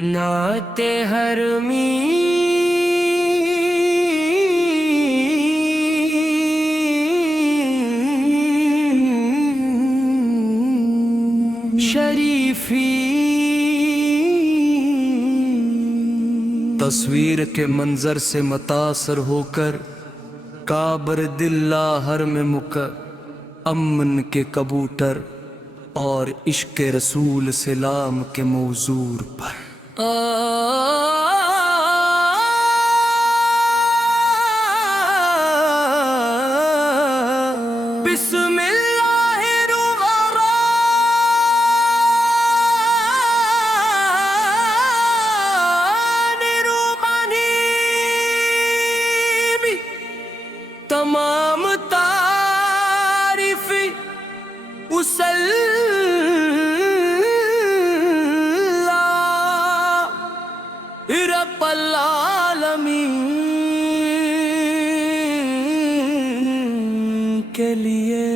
نعت حرمی شریفی تصویر کے منظر سے متاثر ہو کر کابر دل ہر میں امن کے کبوتر اور عشق رسول سلام کے موزور پر بسم اللہ الرحمن الرحیم تمام تعریف رب العالمین کے لیے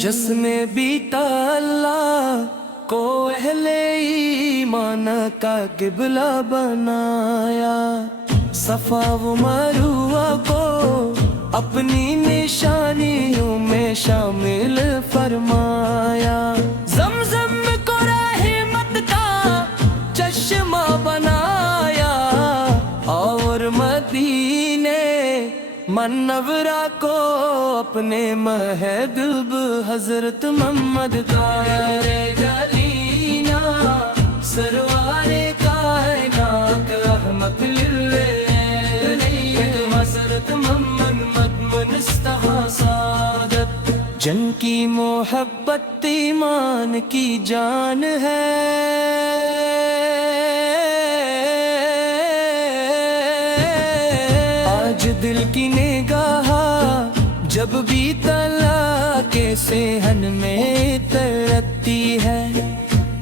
جس نے بیتا اللہ کو اہل ایمان کا قبلہ بنایا، صفا و مروہ کو اپنی نشانیوں میں شامل فرمایا، زمزم کو رحمت کا چشمہ بنایا اور مدینے منورہ کو اپنے محبوب حضرت محمد کا گلینا سرور کائنات رحمت للعالمین حضرت محمد منستحا سعادت، جن کی محبت ایمان کی جان ہے، دل کی نگاہ جب بھی طلع کے صحن میں ترتی ہے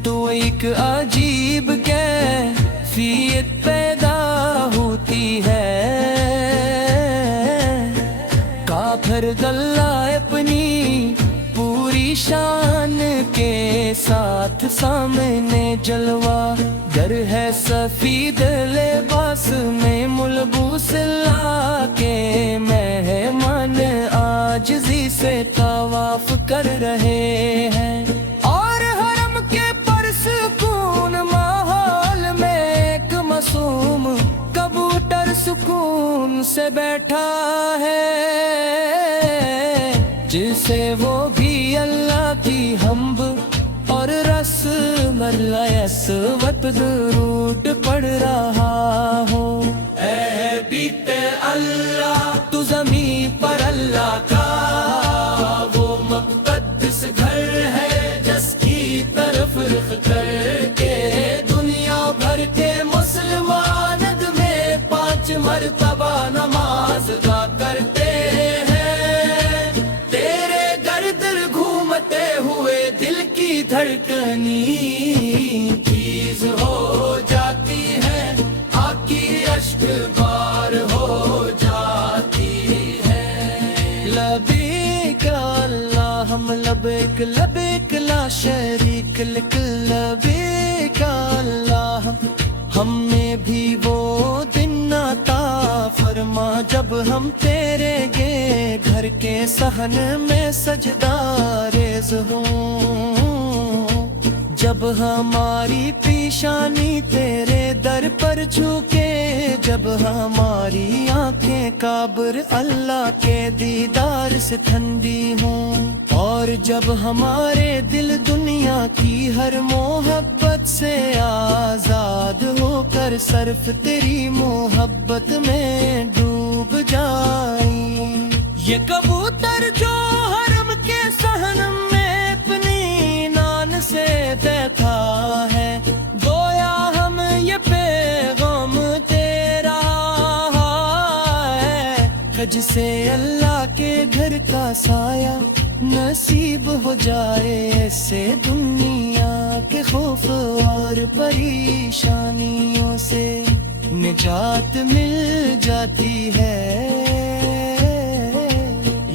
تو ایک عجیب کیفیت پیدا ہوتی ہے، کافر اللہ اپنی پوری شان کے ساتھ سامنے جلوہ گر ہے، سفید لباس میں ملبوس اللہ کے مہمان عاجزی سے طواف کر رہے ہیں، اور حرم کے پرسکون ماحول میں ایک معصوم کبوتر سکون سے بیٹھا ہے، جسے وہ بھی اللہ کی حمد اور رسم اسود درود پڑھ رہا ہو۔ اے بیت اللہ تو زمین پر اللہ کا وہ مقدس گھر ہے، جس کی طرف رخ کر کے دنیا بھر کے مسلمان میں 5 مرتبہ نماز ادا کرتے ہیں، تیرے گردر گھومتے ہوئے دل کی دھڑکنی تیز ہو جاتی ہے، آقی اشک بار ہو جاتی ہے، لبیک اللہم لبیک لبیک لا شریک لک لبیک اللہم، ہمیں بھی وہ دن عطا فرما جب ہم تیرے گھر کے صحن میں سجدہ ریز ہوں، جب ہماری پیشانی تیرے در پر جھکے، جب ہماری آنکھیں کابر اللہ کے دیدار سے ٹھنڈی ہوں، اور جب ہمارے دل دنیا کی ہر محبت سے آزاد ہو کر صرف تیری محبت میں ڈوب جائیں، یہ کبوتر جو حرم کے صحن میں اپنی نان سے دیکھا ہے، گویا ہم یہ پیغام تیرا ہے، جسے اللہ کے گھر کا سایہ نصیب ہو جائے ایسے دنیا کے خوف اور پریشانیوں سے نجات مل جاتی ہے۔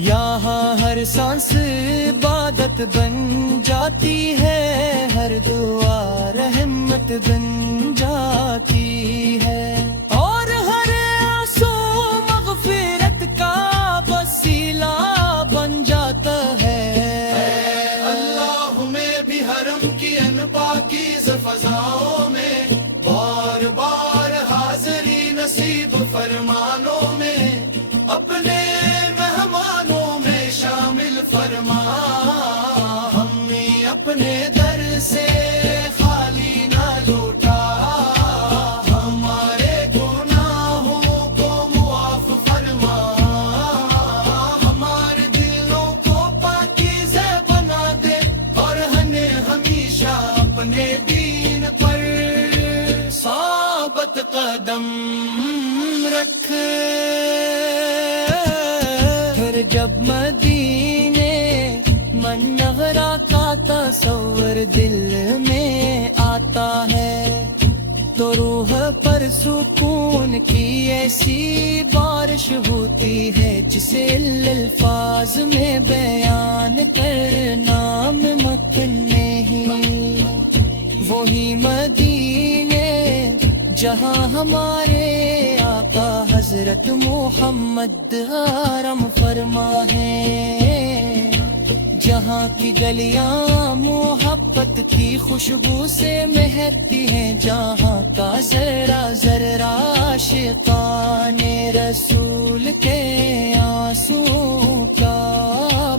یہاں ہر سانس عبادت بن جاتی ہے، ہر دعا رحمت بن جاتی ہے، اور ہر آنسو مغفرت کا وسیلہ بن جاتا ہے۔ اللہ ہمیں بھی حرم کی ان پاکیز فضاؤں میں بار بار حاضری نصیب فرمانوں میں اپنے مہمانوں میں شامل فرما، ہمیں اپنے در سے خالی نہ لوٹا، ہمارے گناہوں کو معاف فرما، ہمارے دلوں کو پاکیزہ بنا دے، اور ہمیں ہمیشہ اپنے دین پر ثابت قدم رکھ۔ پھر جب مدینے منورہ کا تصور دل میں آتا ہے تو روح پر سکون کی ایسی بارش ہوتی ہے جسے الفاظ میں بیان کرنا ممکن نہیں۔ وہی مدینے جہاں ہمارے آقا حضرت محمد حرم فرما ہے، جہاں کی گلیاں محبت کی خوشبو سے مہکتی ہیں، جہاں کا ذرہ ذرہ عاشقان رسول کے آنسو کا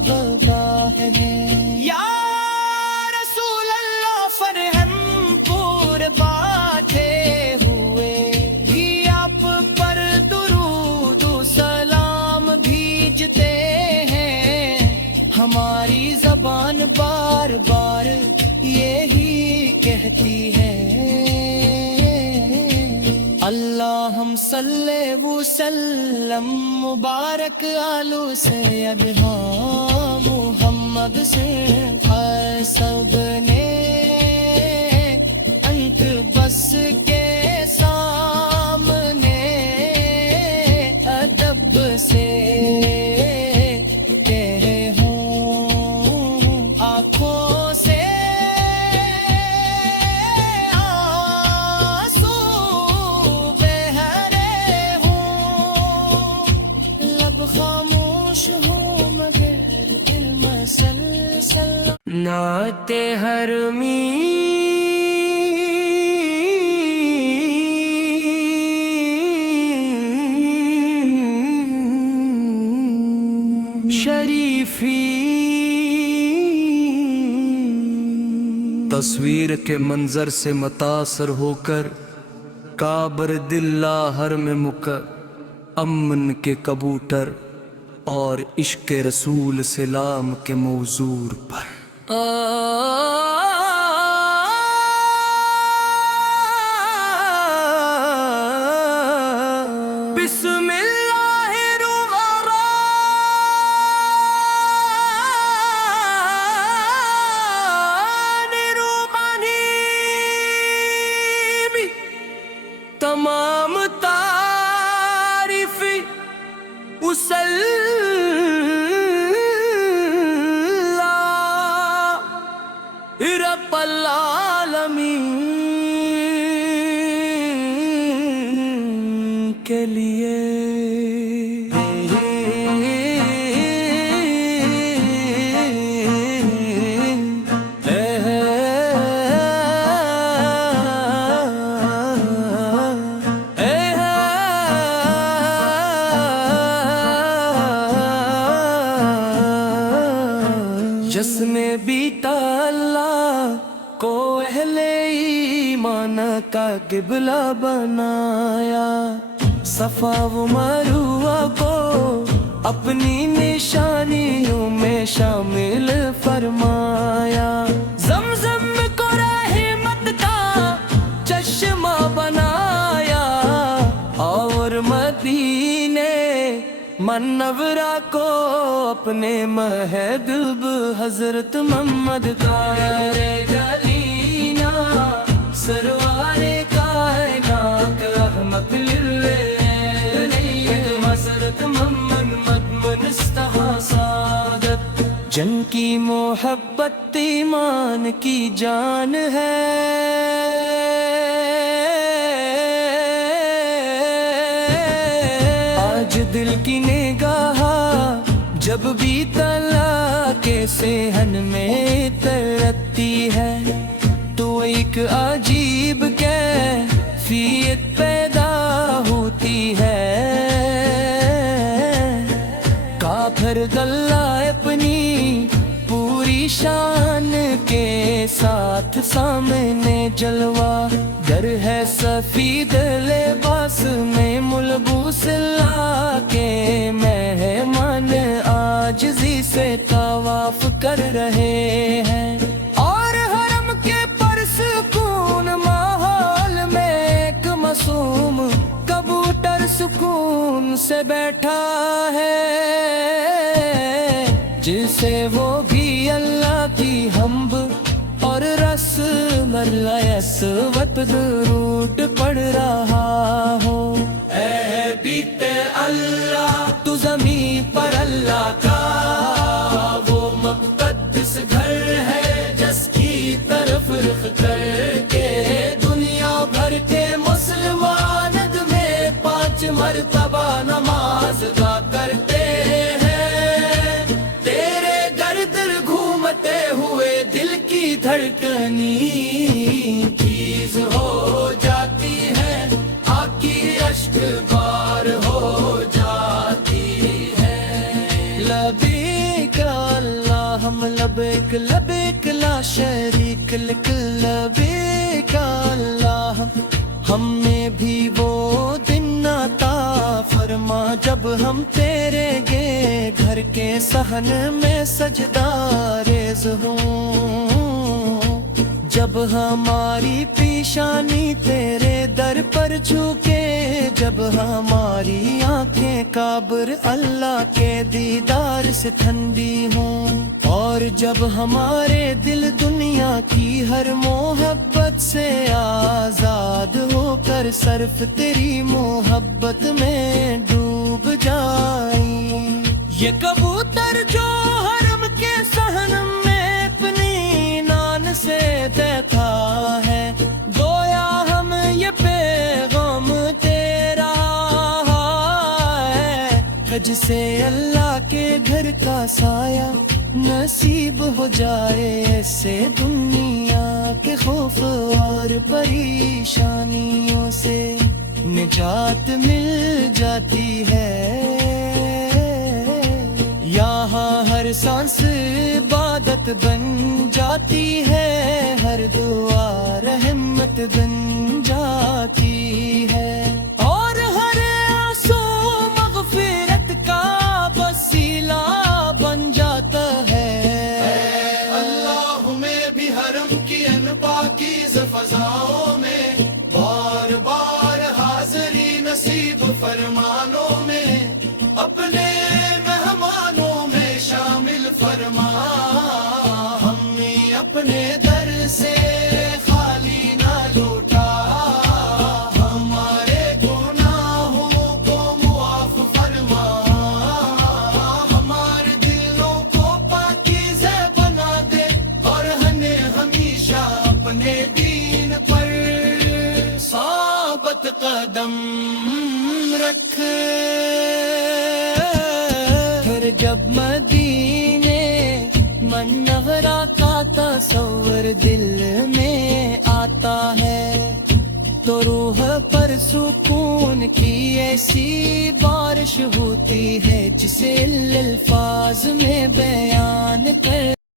بگاہ ہے۔ یا رسول اللہ فرہم پور باٹھے ہوئے ہی آپ پر درود و سلام بھیجتے ہیں، ہماری زبان بار بار یہی کہتی ہے، اللہم صلی وسلم مبارک آلو سید محمد سے سب نے انک بس کے سامنے ادب سے کہے ہوں، آنکھوں سے آنسو بہہ رہے ہوں، لب خاموش ہوں مگر دل مسلسل نعت حرمی شریفی۔ تصویر کے منظر سے متاثر ہو کر کابر دل ہر میں امن کے کبوتر اور عشق رسول سلام کے موزور پر بسم اللہ الرحمن الرحیم، تمام تعریف رب العالمین کے لیے۔ جشن بیتا اللہ کو اہل ایمان کا قبلہ بنایا، صفا و مروہ کو اپنی نشانیوں میں شامل فرمایا، زمزم کو رحمت کا چشمہ بنایا، اور مدینے منورہ کو اپنے محدب حضرت محمد کا گلینا سرور کائنات رحمت للعالمین حضرت محمد مدمنستہ سعادت جن کی محبت ایمان کی جان ہے آج دل کی نگاہ جب بھی طلع کے صحن میں ترتی ہے تو ایک عجیب کیفیت پیدا ہوتی ہے کافر دلہ اپنی پوری شان کے ساتھ سامنے جلوہ گر ہے سفید لباس میں ملبوس اللہ کے مہمان عاجزی سے طواف کر رہے ہیں اور حرم کے پرسکون ماحول میں ایک معصوم کبوتر سکون سے بیٹھا ہے جسے وہ بھی اللہ کی حمد اور رسم اللہ اسود درود پڑھ رہا ہو اے بیت اللہ تو زمین پر اللہ کا وہ مقدس گھر ہے جس کی طرف رخ کر کے دنیا بھر کے مسلمان میں 5 مرتبہ نماز ادا کرتے ہیں تیرے گردر گھومتے ہوئے دل کی دھڑکنی تیز ہو جاتی ہے آنکھی اشک بار ہو جاتی ہے لبیک اللہم لبیک لبیک لا شریک لک لبیک اللہم ہمیں بھی وہ دن عطا فرما جب ہم تیرے گھر کے صحن میں سجدہ ریز ہوں جب ہماری پیشانی تیرے در پر جھکے جب ہماری آنکھیں کابر اللہ کے دیدار سے ٹھنڈی ہوں اور جب ہمارے دل دنیا کی ہر محبت سے آزاد ہو کر صرف تیری محبت میں ڈوب جائیں یہ کبوتر جو حرم کے صحن میں اپنی نان سے دیکھا ہے گویا ہم یہ پیغام تیرا ہے جسے اللہ کے گھر کا سایہ نصیب ہو جائے ایسے دنیا کے خوف اور پریشانیوں سے نجات مل جاتی ہے یہاں ہر سانس عبادت بن جاتی ہے ہر دعا رحمت بن جاتی ہے اور ہر آنسو مغفرت کا وسیلہ بن جاتا ہے اللہ میں بھی حرم کی ان پاکیز فضاؤں میں بار بار حاضری نصیب فرمانوں میں اپنے مہمانوں میں شامل فرما ہمیں اپنے در سے خالی نہ لوٹا ہمارے گناہوں کو معاف فرما ہمارے دلوں کو پاکیزہ بنا دے اور ہمیں ہمیشہ اپنے دین پر ثابت قدم رکھ پھر جب مدینے منورہ کا تصور دل میں آتا ہے تو روح پر سکون کی ایسی بارش ہوتی ہے جسے الفاظ میں بیان کر